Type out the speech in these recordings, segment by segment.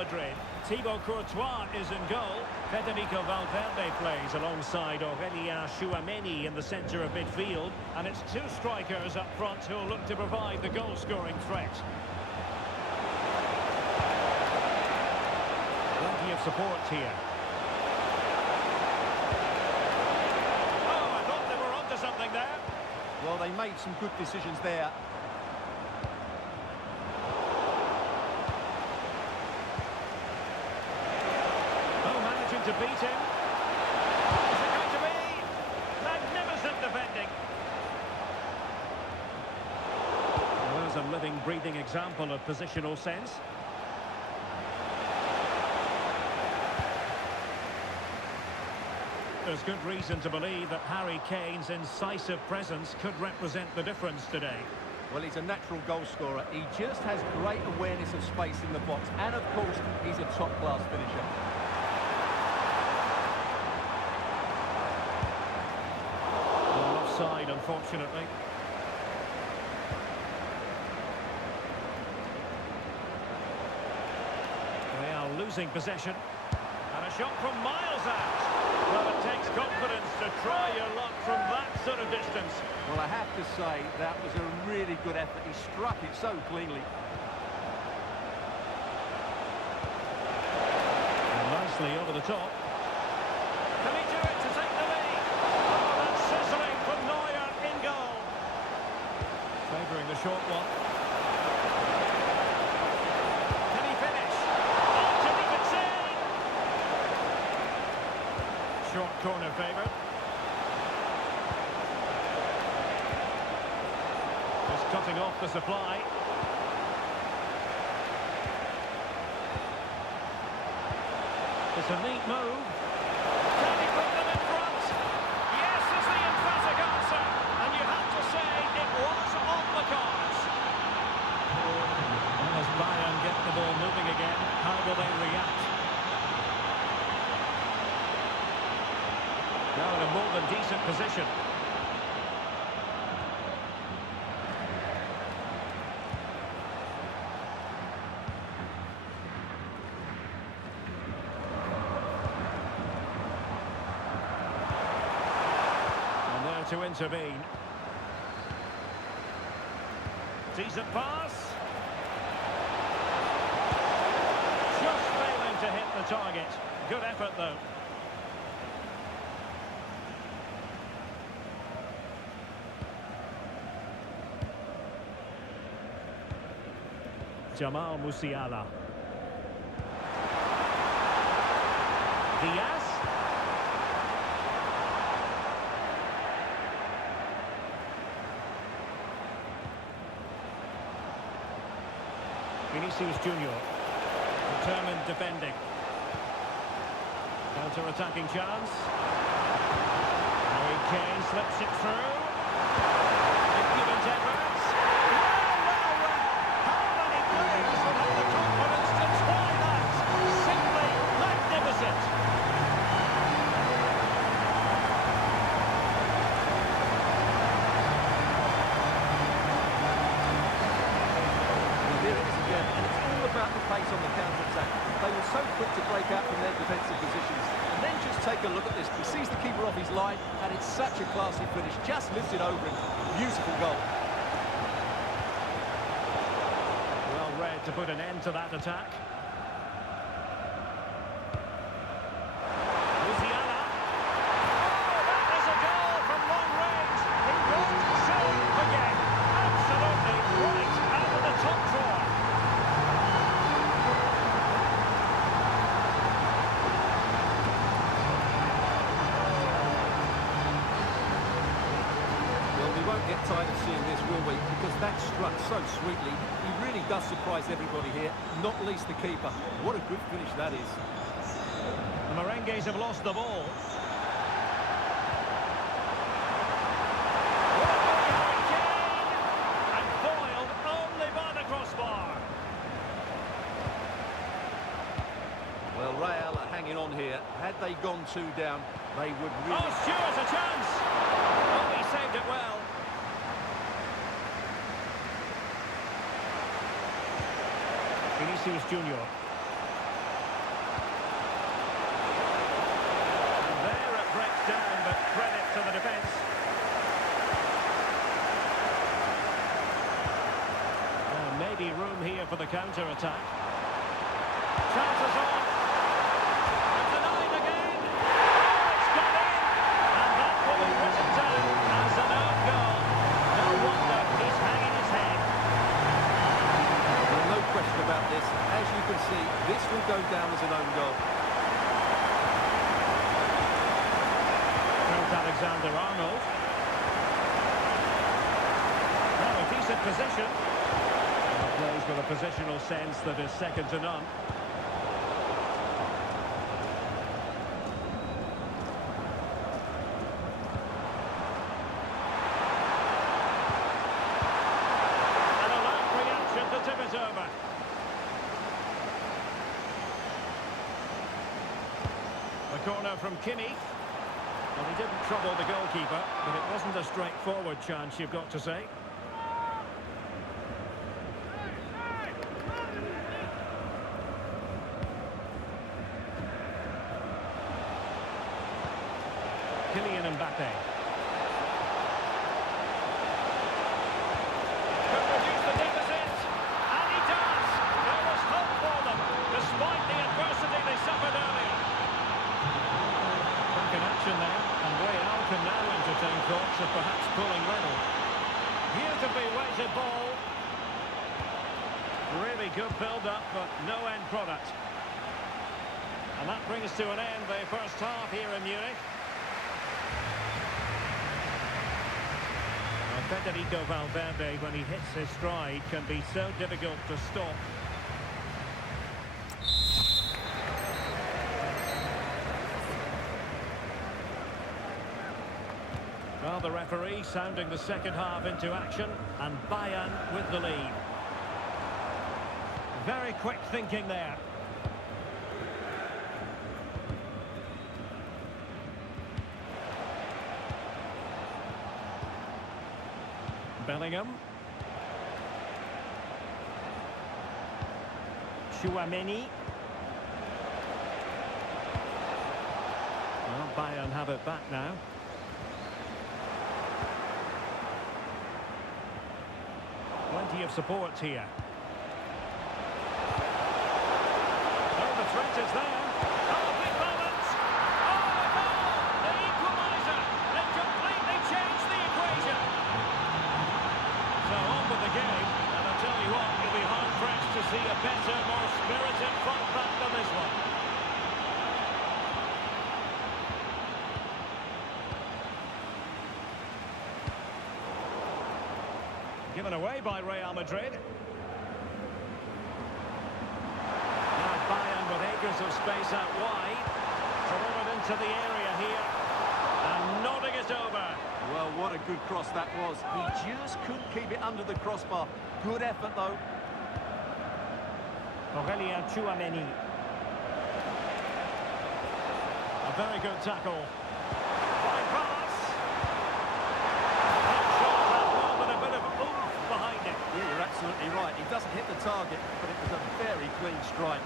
Madrid. Thibaut Courtois is in goal. Federico Valverde plays alongside Aurelien Tchouameni in the centre of midfield. And it's two strikers up front who'll look to provide the goal-scoring threat. Plenty of support here. Oh, I thought they were onto something there. Well, they made some good decisions there. To beat him. Is it going to be? Magnificent defending. Well, there's a living, breathing example of positional sense. There's good reason to believe that Harry Kane's incisive presence could represent the difference today. Well, he's a natural goal scorer. He just has great awareness of space in the box. And, of course, he's a top-class finisher. Side, unfortunately. They are losing possession. And a shot from miles out. Well, it takes confidence to try your luck from that sort of distance. Well, I have to say, that was a really good effort. He struck it so cleanly. And nicely over the top. Can he do it to take the lead? Oh, that's sizzling from Neuer in goal. Favouring the short one. Can he finish? Oh, to leave it in! Short corner favoured. Just cutting off the supply. It's a neat move. Can he put them in front? Yes is the emphatic answer. And you have to say it was on the cards. And as Bayern get the ball moving again, how will they react? Now in a more than decent position. To intervene. Decent pass. Just failing to hit the target. Good effort though. Jamal Musiala. Diaz. Vinicius Junior, determined defending. Counter-attacking chance. Harry Kane slips it through. Impudent efforts. Well. How many players will have the confidence to try that? Simply magnificent. About the pace on the counter-attack. They were so quick to break out from their defensive positions. And then just take a look at this. He sees the keeper off his line, and it's such a classy finish. Just lifts it over him. Beautiful goal. Well read to put an end to that attack. Musiala. Oh, that is a goal from long range. He won't show again. Absolutely right out of the top drawer. Get tired of seeing this, will we? Because that struck so sweetly. He really does surprise everybody here, not least the keeper. What a good finish that is. The Merengues have lost the ball. And foiled only by the crossbar. Well, Real are hanging on here. Had they gone 2 down, they would really... Oh, Stewart's a chance! Oh, he saved it well. Vinicius Junior. to the defence. Maybe room here for the counter-attack. Chances on. And denied again. Oh, it's gone in. And that will be written down as an own goal. No wonder he's hanging his head. Well, no question about this. As you can see, this will go down as an own goal. Alexander-Arnold. Well, a decent position. Plays with a positional sense that is second to none. And a late reaction to tip it over. The corner from Kinney. Well, he didn't trouble the goalkeeper, but it wasn't a straightforward chance, you've got to say. Kylian Mbappe. Could reduce the deficit, and he does. There was hope for them, despite the adversity they suffered earlier. Back in action there, and Real can now entertain thoughts of perhaps pulling level. Beautifully weighted ball. Really good build-up, but no end product. And that brings to an end the first half here in Munich. Federico Valverde, when he hits his stride, can be so difficult to stop. Well, the referee sounding the second half into action, and Bayern with the lead. Very quick thinking there. Bellingham. Chouameni. Well, Bayern have it back now. Plenty of support here. Oh, the threat is there. Oh, big moment. Oh, a goal! The equaliser. They completely changed the equation. So on with the game, and I'll tell you what, you'll be hard-pressed to see a better, more spirited front back than this one. Given away by Real Madrid. Now Bayern with acres of space out wide. Throw it into the area here, and nodding it over. Well, what a good cross that was. He just couldn't keep it under the crossbar. Good effort, though. Chouameni. A very good tackle. Fine pass. That shot had more than a bit of oomph behind it. Yeah, you're absolutely right. He doesn't hit the target, but it was a very clean strike.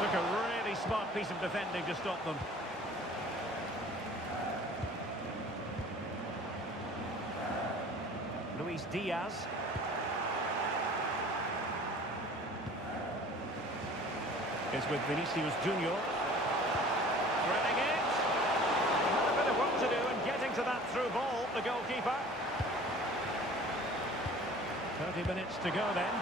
Took a really smart piece of defending to stop them. Luis Diaz. Is with Vinicius Junior. Threading it. Had a bit of work to do and getting to that through ball, the goalkeeper. 30 minutes to go then.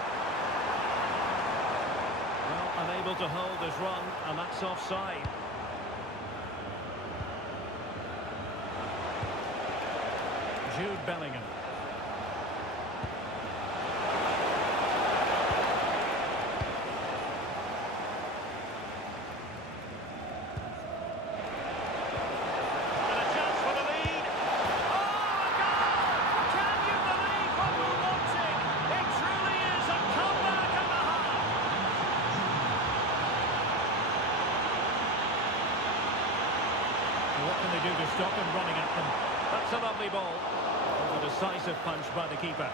Well, unable to hold his run, and that's offside. Jude Bellingham. And a chance for the lead. Oh, a goal! Can you believe what we're watching? It truly is a comeback and a half. What can they do to stop him running at them? That's a lovely ball. A decisive punch by the keeper.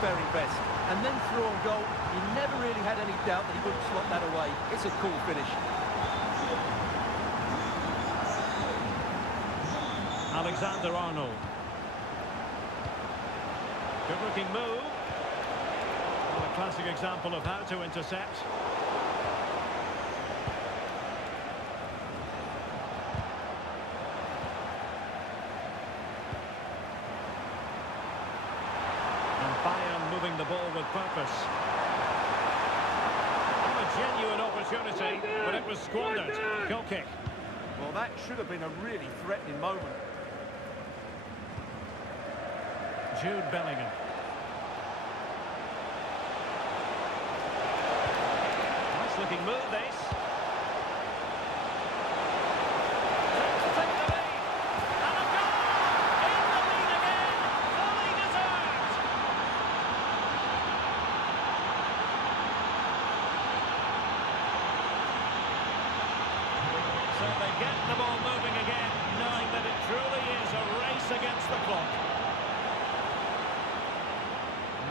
very best. And then through on goal, you never really had any doubt that he wouldn't slot that away. It's a cool finish. Alexander-Arnold. Good-looking move. Well, a classic example of how to intercept. And Bayern moving the ball with purpose. A genuine opportunity, but it was squandered. Goal kick. Well, that should have been a really threatening moment. Jude Bellingham. Nice looking move, this. To take the lead. And a goal! In the lead again! Fully deserved! So they get the ball moving again, knowing that it truly is a race against the clock.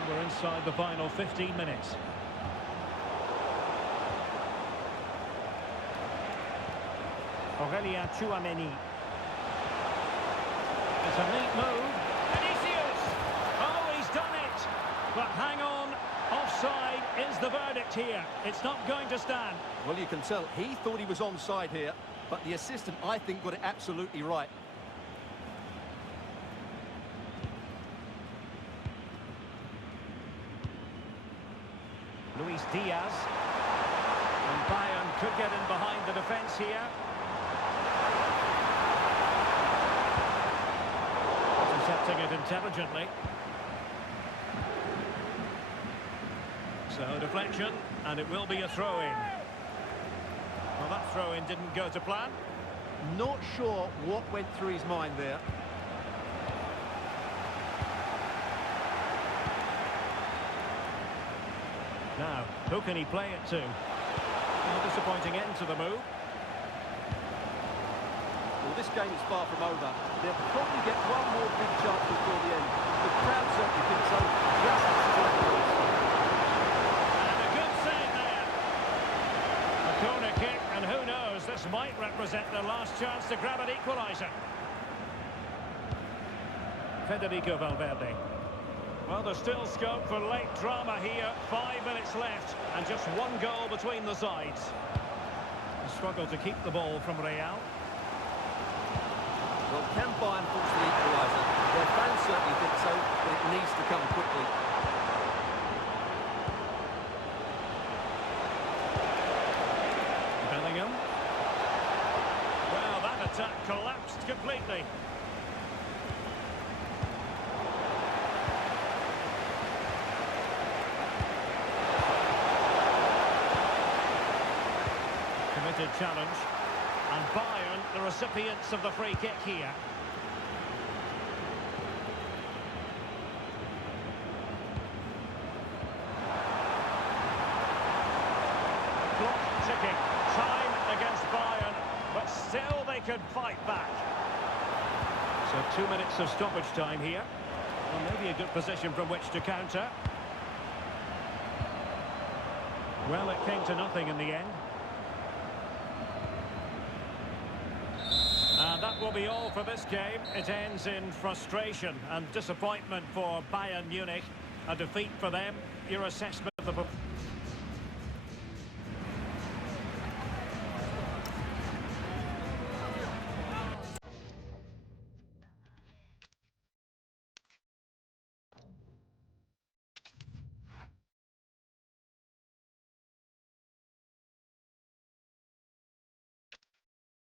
We're inside the final 15 minutes. Aurélien Tchouaméni. It's a neat move. Vinicius! Oh, he's done it! But hang on, offside is the verdict here. It's not going to stand. Well, you can tell he thought he was onside here, but the assistant, I think, got it absolutely right. Luis Diaz. And Bayern could get in behind the defence here. Intercepting it intelligently. So deflection, and it will be a throw-in. Well, that throw-in didn't go to plan. Not sure what went through his mind there. Now, who can he play it to? A disappointing end to the move. Well, this game is far from over. They'll probably get one more big chance before the end. The crowd certainly think so. Just as strong. And a good save there. A corner kick, and who knows, this might represent their last chance to grab an equaliser. Federico Valverde. Well, there's still scope for late drama here. 5 minutes left, and just one goal between the sides. A struggle to keep the ball from Real. Well, can Bayern force the equaliser? Their fans certainly think so, but it needs to come quickly. Bellingham. Well, that attack collapsed completely. Committed challenge. And Bayern, the recipients of the free kick here. Clock ticking. Time against Bayern, but still they could fight back. So 2 minutes of stoppage time here. Well, maybe a good position from which to counter. Well, it came to nothing in the end. And that will be all for this game. It ends in frustration and disappointment for Bayern Munich. A defeat for them. Your assessment of the performance?